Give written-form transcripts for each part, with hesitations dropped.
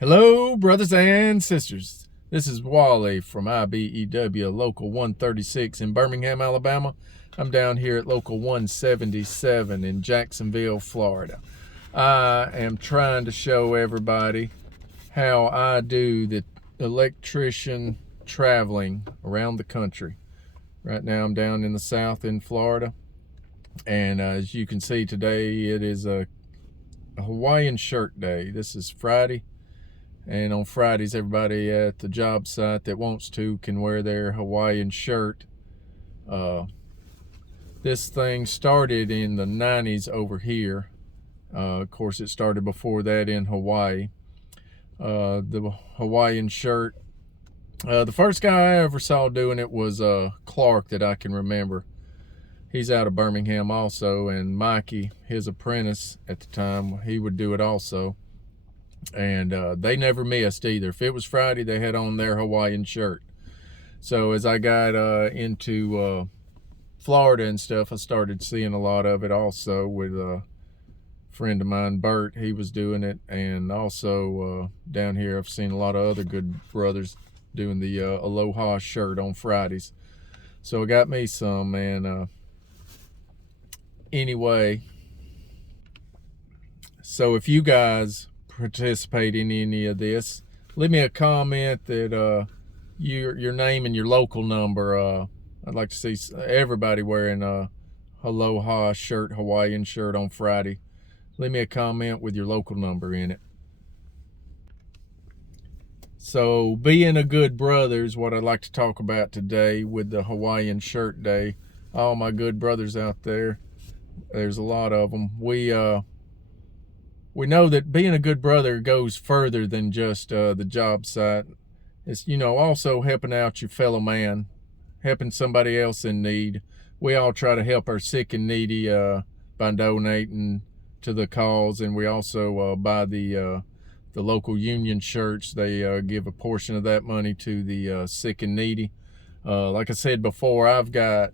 Hello, brothers and sisters. This is Wally from IBEW Local 136 in Birmingham, Alabama. I'm down here at Local 177 in Jacksonville, Florida. I am trying to show everybody how I do the electrician traveling around the country. Right now I'm down in the South in Florida, and as you can see today, it is a Hawaiian shirt day. This is Friday. And on Fridays, everybody at the job site that wants to can wear their Hawaiian shirt. This thing started in the 90s over here. Of course, it started before that in Hawaii. The Hawaiian shirt, the first guy I ever saw doing it was Clark, that I can remember. He's out of Birmingham also, and Mikey, his apprentice at the time, he would do it also. And they never missed either. If it was Friday, they had on their Hawaiian shirt. So as I got into Florida and stuff, I started seeing a lot of it also with a friend of mine, Bert. He was doing it. And also down here, I've seen a lot of other good brothers doing the Aloha shirt on Fridays. So it got me some. And anyway, so if you guys participate in any of this, leave me a comment that your name and your local number. I'd like to see everybody wearing a Aloha shirt, Hawaiian shirt on Friday. Leave me a comment with your local number in it. So being a good brother is what I'd like to talk about today with the Hawaiian shirt day. All my good brothers out there, there's a lot of them. We know that being a good brother goes further than just the job site. It's, also helping out your fellow man, helping somebody else in need. We all try to help our sick and needy by donating to the cause, and we also buy the local union shirts. They give a portion of that money to the sick and needy. Like I said before, I've got,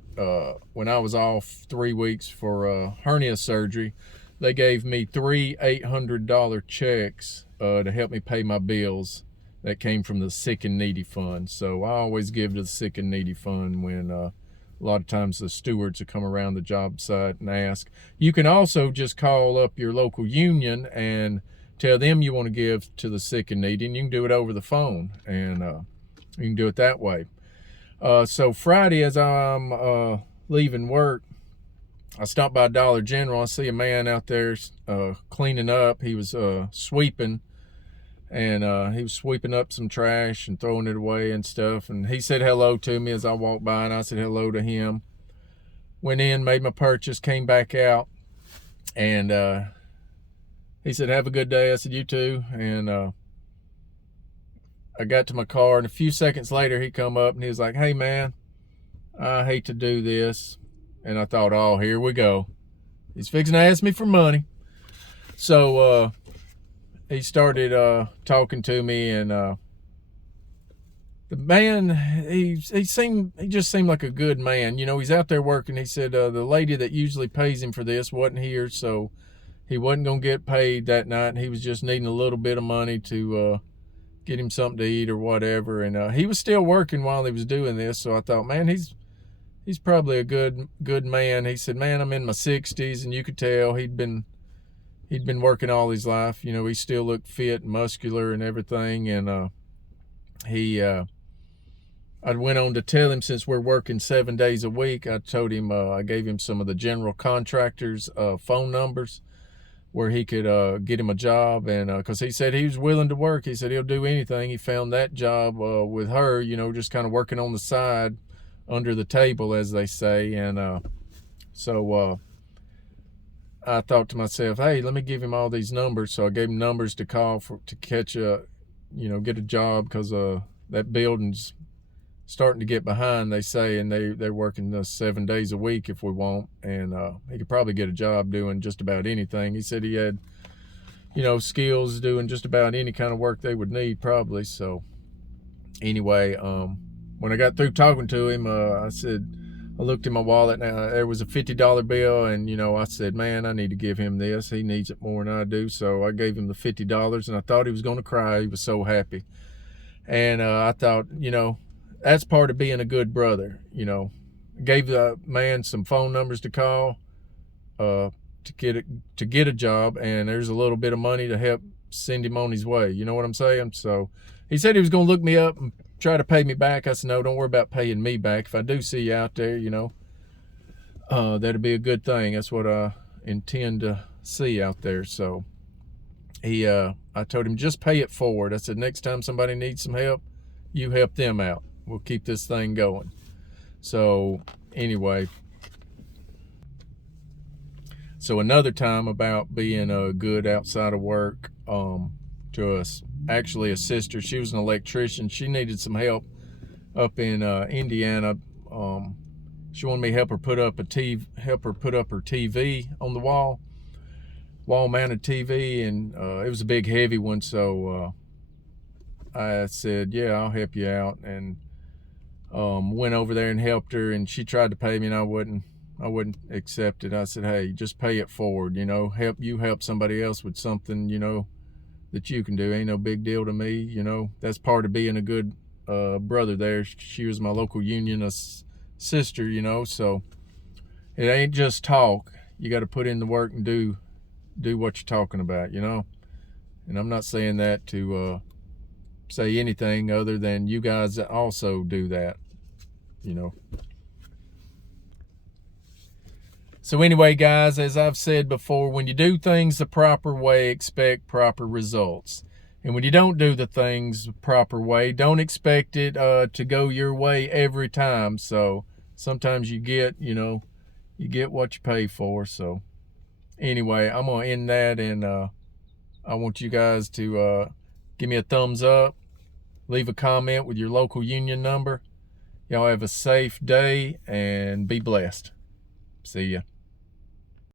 when I was off 3 weeks for hernia surgery, they gave me 3 $800 checks to help me pay my bills that came from the Sick and Needy Fund. So I always give to the Sick and Needy Fund when a lot of times the stewards will come around the job site and ask. You can also just call up your local union and tell them you want to give to the sick and needy, and you can do it over the phone, and you can do it that way. So Friday, as I'm leaving work, I stopped by Dollar General. I see a man out there cleaning up. He was sweeping, and he was sweeping up some trash and throwing it away and stuff. And he said hello to me as I walked by, and I said hello to him. Went in, made my purchase, came back out, and he said, "Have a good day." I said, "You too." And I got to my car, and a few seconds later, he come up and he was like, "Hey, man, I hate to do this." And I thought, oh, here we go. He's fixing to ask me for money. So he started talking to me, and the man, he just seemed like a good man. He's out there working. He said the lady that usually pays him for this wasn't here, so he wasn't going to get paid that night, and he was just needing a little bit of money to get him something to eat or whatever. And he was still working while he was doing this, so I thought, man, he's probably a good man. He said, "Man, I'm in my 60s," and you could tell he'd been working all his life. He still looked fit and muscular and everything. And I went on to tell him, since we're working 7 days a week, I told him I gave him some of the general contractors' phone numbers where he could get him a job. And because he said he was willing to work, he said he'll do anything. He found that job with her, just kind of working on the side, under the table, as they say. And so I thought to myself, hey, let me give him all these numbers. So I gave him numbers to call to catch get a job, because that building's starting to get behind, they say, and they're working 7 days a week if we want. And he could probably get a job doing just about anything. He said he had skills doing just about any kind of work they would need, probably. So anyway, when I got through talking to him, I said, I looked in my wallet and there was a $50 bill, and I said, man, I need to give him this. He needs it more than I do. So I gave him the $50, and I thought he was going to cry. He was so happy. And I thought, that's part of being a good brother. Gave the man some phone numbers to call to get a job, and there's a little bit of money to help send him on his way. You know what I'm saying? So he said he was going to look me up and try to pay me back. I said, no, don't worry about paying me back. If I do see you out there, that'd be a good thing. That's what I intend to see out there. So I told him, just pay it forward. I said, next time somebody needs some help, you help them out. We'll keep this thing going. So anyway, so another time about being good outside of work, to us, actually a sister, she was an electrician. She needed some help up in Indiana. She wanted me to help her put up her TV on the wall-mounted TV, and it was a big, heavy one. So I said, yeah, I'll help you out, and went over there and helped her. And she tried to pay me, and I wouldn't accept it. I said, hey, just pay it forward. Help somebody else with something that you can do. Ain't no big deal to me. That's part of being a good brother there. She was my local union sister, so it ain't just talk. You got to put in the work and do what you're talking about, and I'm not saying that to say anything other than you guys also do that, So anyway, guys, as I've said before, when you do things the proper way, expect proper results. And when you don't do the things the proper way, don't expect it to go your way every time. So sometimes you get what you pay for. So anyway, I'm going to end that, and I want you guys to give me a thumbs up, leave a comment with your local union number. Y'all have a safe day and be blessed. See ya.